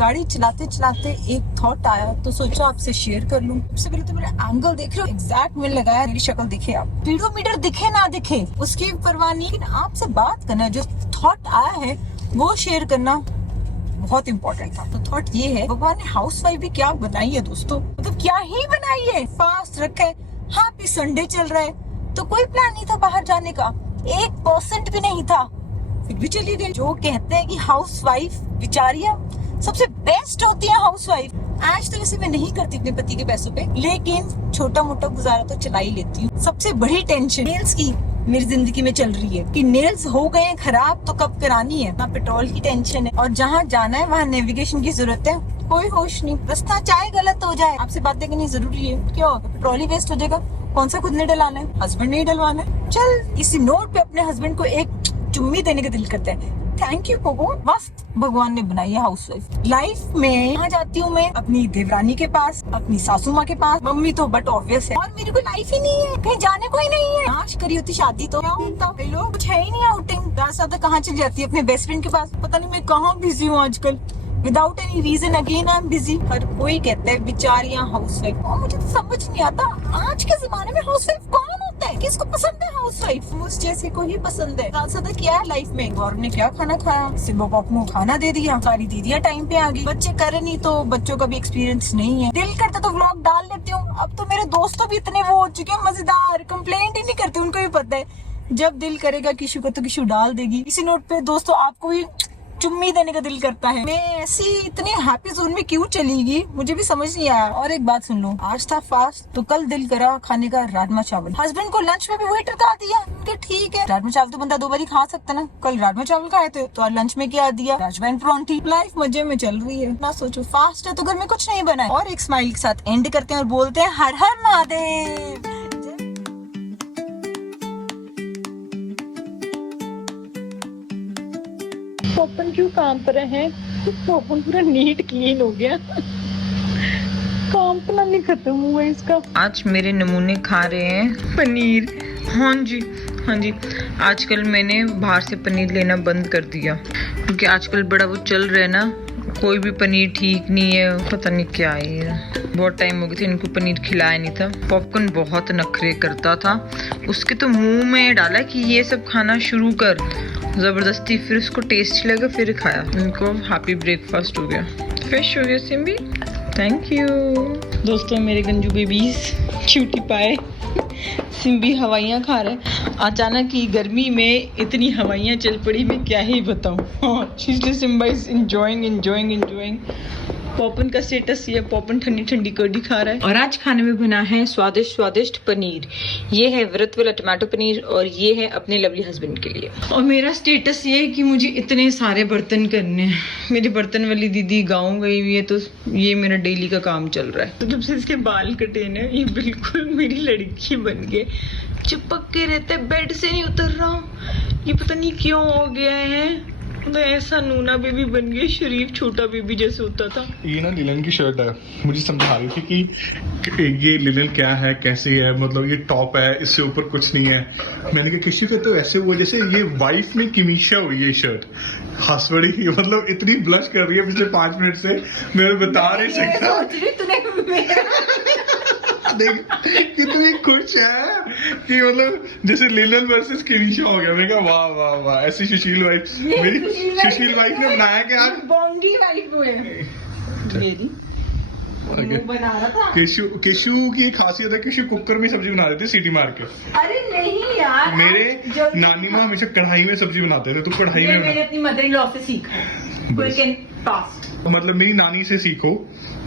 गाड़ी चलाते चलाते एक थॉट आया तो सोचा आपसे शेयर कर लूं। सबसे पहले तो मेरा एंगल देख रहे हो, एग्जैक्ट मैंने लगाया, मेरी शक्ल दिखे, आप स्पीडोमीटर दिखे ना दिखे उसकी परवाह नहीं, लेकिन आपसे बात करना, जो थॉट आया है वो शेयर करना बहुत इंपॉर्टेंट था। तो थॉट ये है, भगवान ने हाउस वाइफ भी क्या बनाई है दोस्तों, मतलब क्या ही बनाई है। फास्ट रखा है, हैप्पी संडे चल रहा है, तो कोई प्लान नहीं था बाहर जाने का, 1% भी नहीं था, फिर भी चली गई। जो कहते हैं कि हाउस वाइफ बेचारियां सबसे बेस्ट होती है हाउस वाइफ। आज तो वैसे मैं नहीं करती अपने पति के पैसों पे, लेकिन छोटा मोटा गुजारा तो चला ही लेती हूँ। सबसे बड़ी टेंशन नेल्स की मेरी जिंदगी में चल रही है कि नेल्स हो गए हैं खराब तो कब करानी है। ना पेट्रोल की टेंशन है, और जहाँ जाना है वहाँ नेविगेशन की जरूरत है, कोई होश नहीं। रास्ता चाहे गलत हो जाए, आपसे बातें करनी जरूरी है, क्या होगा, पेट्रोल ही वेस्ट हो जाएगा। कौन सा खुद ने डलाना है, हस्बैंड ने ही डलवाना है। चल इसी नोट पे अपने हस्बैंड को एक चुम्मी देने का दिल करता है। थैंक यू कोको, मस्त भगवान ने बनाई है हाउस वाइफ। लाइफ में कहाँ जाती हूँ मैं, अपनी देवरानी के पास, अपनी सासू माँ के पास, मम्मी तो बट ऑब्वियस है, और मेरी कोई लाइफ ही नहीं है, कहीं जाने को ही नहीं है। आज करी होती शादी तो लोग कुछ है ही नहीं आउटिंग, ज्यादा कहाँ चली जाती है अपने बेस्ट फ्रेंड के पास। पता नहीं मैं कहाँ बिजी हूँ आजकल, without any reason again I am busy. हर कोई कहता है बेचारियां हाउस वाइफ, और मुझे तो समझ नहीं आता आज के जमाने में हाउस वाइफ कौन होता है, किसको पसंद है हाउस वाइफ। मुझ जैसे को ही पसंद है। ज्यादा क्या है लाइफ में, गौरव ने क्या खाना खाया, सिर्फ को खाना दे दिया, सारी दीदियां टाइम पे आ गई, बच्चे करे नहीं तो बच्चों का भी एक्सपीरियंस नहीं है। दिल करता तो व्लॉग डाल लेती हूँ। अब तो मेरे दोस्तों भी इतने वो हो चुके हैं मजेदार, कंप्लेंट ही नहीं करते, उनको भी पता है जब दिल करेगा किशु को तो किशु डाल देगी। इसी नोट पे दोस्तों आपको भी चुम्मी देने का दिल करता है। मैं ऐसी इतने हैप्पी जोन में क्यों चली गई, मुझे भी समझ नहीं आया। और एक बात सुन लो, आज था फास्ट तो कल दिल करा खाने का राजमा चावल। हस्बैंड को लंच में भी वही टका दिया, उनके ठीक है, राजमा चावल तो बंदा 2 बार ही खा सकता ना। कल राजमा चावल खाए थे तो आज लंच में क्या दिया, राजमा एंड परांठी। लाइफ मजे में चल रही है ना, सोचो फास्ट है तो घर में कुछ नहीं बना है। और एक स्माइल के साथ एंड करते हैं और बोलते हैं हर हर महादेव। पोपन क्यों काम पर हैं, पोपन पूरा नीट क्लीन हो गया, काम पना नहीं खत्म हुआ इसका। आज मेरे नमूने खा रहे हैं पनीर। हाँ जी हाँ जी, आजकल मैंने बाहर से पनीर लेना बंद कर दिया, क्योंकि आजकल बड़ा वो चल रहा है ना, कोई भी पनीर ठीक नहीं है, पता नहीं क्या है। बहुत टाइम हो गया था इनको पनीर खिलाया नहीं था। पॉपकॉर्न बहुत नखरे करता था, उसके तो मुंह में डाला कि ये सब खाना शुरू कर, जबरदस्ती, फिर उसको टेस्ट लगा फिर खाया। उनको हैप्पी ब्रेकफास्ट हो गया, फिश हो गया। सिम्बी थैंक यू। दोस्तों मेरे गंजू बेबीज क्यूटी पाए, सिम्बी हवाइयाँ खा रहे। अचानक ही गर्मी में इतनी हवाइयाँ चल पड़ी, मैं क्या ही बताऊँ। हाँ सिम्बा इज एंजॉयिंग। पॉपन का स्टेटस ये, पॉपन ठंडी ठंडी कड़ी खा रहा है। और आज खाने में बना है स्वादिष्ट पनीर। ये है व्रत वाला टमाटो पनीर, और ये है अपने लवली हस्बैंड के लिए। और मेरा स्टेटस ये है कि मुझे इतने सारे बर्तन करने हैं। मेरी बर्तन वाली दीदी गाँव गई हुई है, तो ये मेरा डेली का काम चल रहा है। तो जब से इसके बाल कटे ना, ये बिल्कुल मेरी लड़की बन गए, चिपक के रहते, बेड से नहीं उतर रहा। ये पता नहीं क्यों हो गया है, तो ऐसा नूना बेबी बन गया, शरीफ छोटा बेबी जैसे होता था। ये ना लिनन की शर्ट है, मुझे समझा रही थी कि ये लिनन क्या है, कैसे है, मतलब ये टॉप है, इससे ऊपर कुछ नहीं है। मैंने कहा किसी को तो ऐसे हुआ जैसे ये वाइफ में किमीशा हुई है शर्ट। हंसबड़ी मतलब इतनी ब्लश कर रही है पिछले 5 मिनट से, मैं बता नहीं सकता। देख कितनी खुश है कि मतलब जैसे लिनन वर्सेस किमीशा हो गया। मैंने कहा वाह वाह वाह, ऐसी सुशील वाइफ, मेरी सुशील वाइफ ने बनाया कि आज बॉन्डी वाइफ हुए मेरी बना रहा था। केशु की खासियत है, केशु कुकर में सब्जी बना देते सीटी मार के। अरे नहीं यार, मेरे नानी माँ हमेशा कढ़ाई में सब्जी बनाते थे, तो कढ़ाई में मैंने अपनी मदर इन लॉ से सीखा, मतलब मेरी नानी से सीखो,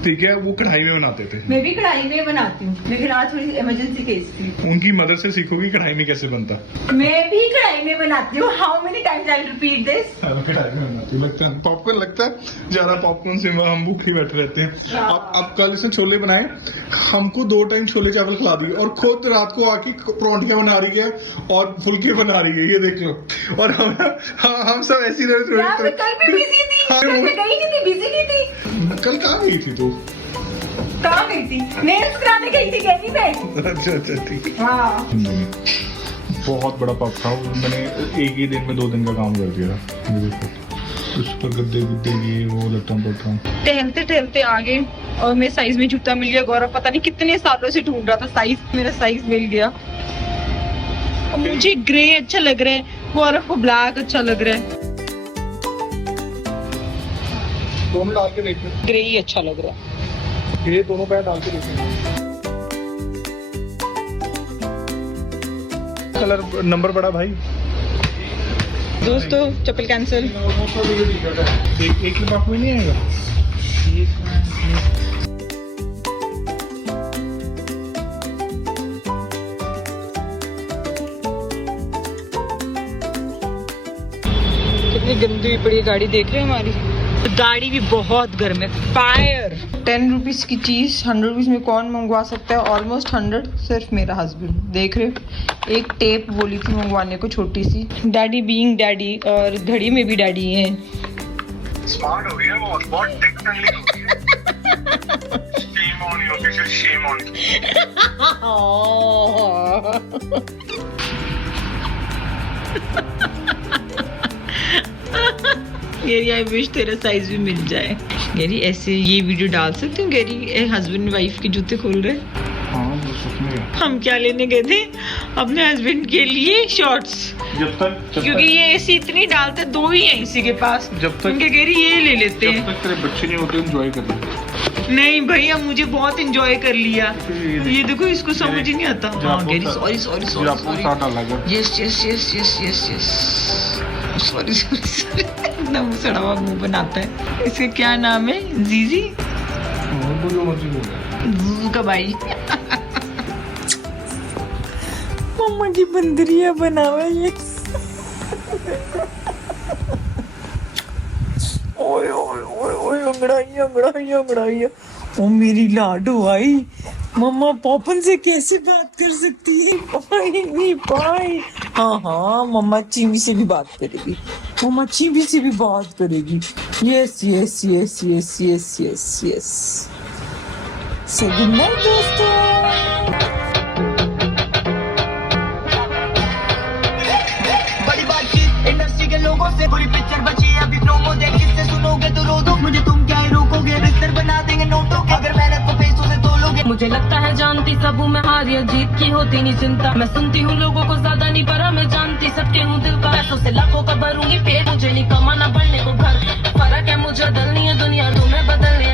ठीक है, वो कढ़ाई में बनाते थे। मैं भी कढ़ाई में बनाती हूँ, लेकिन आज थोड़ी इमरजेंसी केस थी। उनकी मदर से सीखोगी कढ़ाई में कैसे बनता। मैं भी कढ़ाई में बनाती हूँ। How many times I will repeat this. कढ़ाई में बनाती हूँ। लगता है पॉपकॉर्न, लगता है ज्यादा पॉपकॉर्न से हम भूखे बैठे रहते हैं। अब कल इसने छोले बनाए, हमको 2 टाइम छोले चावल खिला दिए, और खुद रात को आके परांठियां बना रही है और फुलके बना रही है, ये देख लो। और हम सब ऐसी रहे। कल भी बिजी थी, बिजी नहीं थी। कल कहाँ गई थी तू? कहाँ गई थी? नेल्स कराने गई थी कैनी पे। अच्छा ठीक। हाँ। बहुत बड़ा पब था, मैंने एक ही दिन में 2 दिन का काम कर दिया था। उस पर गद्दे गुद्दे ये वो लटम पटम। टहलते टहलते आ गए और मेरे साइज में जूता मिल गया। गौरव पता नहीं कितने सालों से ढूंढ रहा था साइज, मेरा साइज मिल गया। और मुझे ग्रे अच्छा लग रहा है, गौरव को ब्लैक अच्छा लग रहा है। दोनों डाल के देखो, ग्रे ही अच्छा लग रहा है। ये दोनों पैर डाल के देखो। कलर नंबर बड़ा भाई। दोस्तों चप्पल कैंसिल। एक लिफाफे में नहीं आएगा। कितनी गंदी पड़ी गाड़ी देख रहे हैं हमारी। गाड़ी भी बहुत गर्म है, फायर। 10 रुपीज की चीज 100 रुपीज में कौन मंगवा सकता है? ऑलमोस्ट 100, सिर्फ मेरा हस्बैंड। देख रहे हो, एक टेप बोली थी मंगवाने को छोटी सी। डैडी बीइंग डैडी, और घड़ी में भी डैडी है। स्मार्ट हो गया वो, बहुत टेक फ्रेंडली हो गया। Shame on you, official shame on. Gerry I wish तेरा साइज भी मिल जाए। गेरी ऐसे ये वीडियो डाल सकती हूँ? गेरी हस्बैंड वाइफ के जूते खोल रहे। हाँ, वो सच में। हम क्या लेने गए थे अपने हस्बैंड के लिए? शॉर्ट्स। जब तक क्योंकि ये एसी इतनी डालते, 2 ही है इसी के पास। जब तक उनके गेरी ये ले लेते जब हैं। तक तेरे बच्चे नहीं होते एंजॉय कर ले। नहीं भैया, मुझे बहुत एंजॉय कर लिया। ये देखो, इसको समझ ही नहीं आता। हाँ Gary, sorry sorry sorry sorry. Yes yes yes yes yes yes, sorry sorry sorry. इतना मुंह सड़ा हुआ मुंह बनाता है। इसका क्या नाम है? जीजी, जीजू का भाई। मम्मा की बंदरिया बनावा ये। ओए ओए ओए ओए, अंगड़ाई अंगड़ाई अंगड़ाई। ओ मेरी लाडो आई। मम्मा पॉपन से कैसे बात कर सकती है? पाई नहीं पाई। हाँ हाँ, मम्मा चीमी से भी बात करेगी, मम्मा चीमी से भी बात करेगी। Yes yes yes yes yes yes yes. से गुड नाइट दोस्तों। बड़ी बातचीत इंडस्ट्री के लोगों से, पूरी पिक्चर बची है अभी प्रोमो देख, किससे सुनोगे तो रो दो मुझे, तुम क्या ही रोकोगे, बिस्तर बना देंगे नोटों के, अगर मेहनत को पैसों से तोलोगे। मुझे लगता है जानती सब हूँ मैं, हार या जीत की होती नहीं चिंता। मैं सुनती हूँ लोगों को ज्यादा नहीं, पर मैं जानती सबके हूँ दिल का। पैसों से लाखों का भरूंगी पेट, मुझे नहीं कमाना बढ़ने को घर। फर्क है मुझे बदलनी है दुनिया, तुम्हें बदलनी है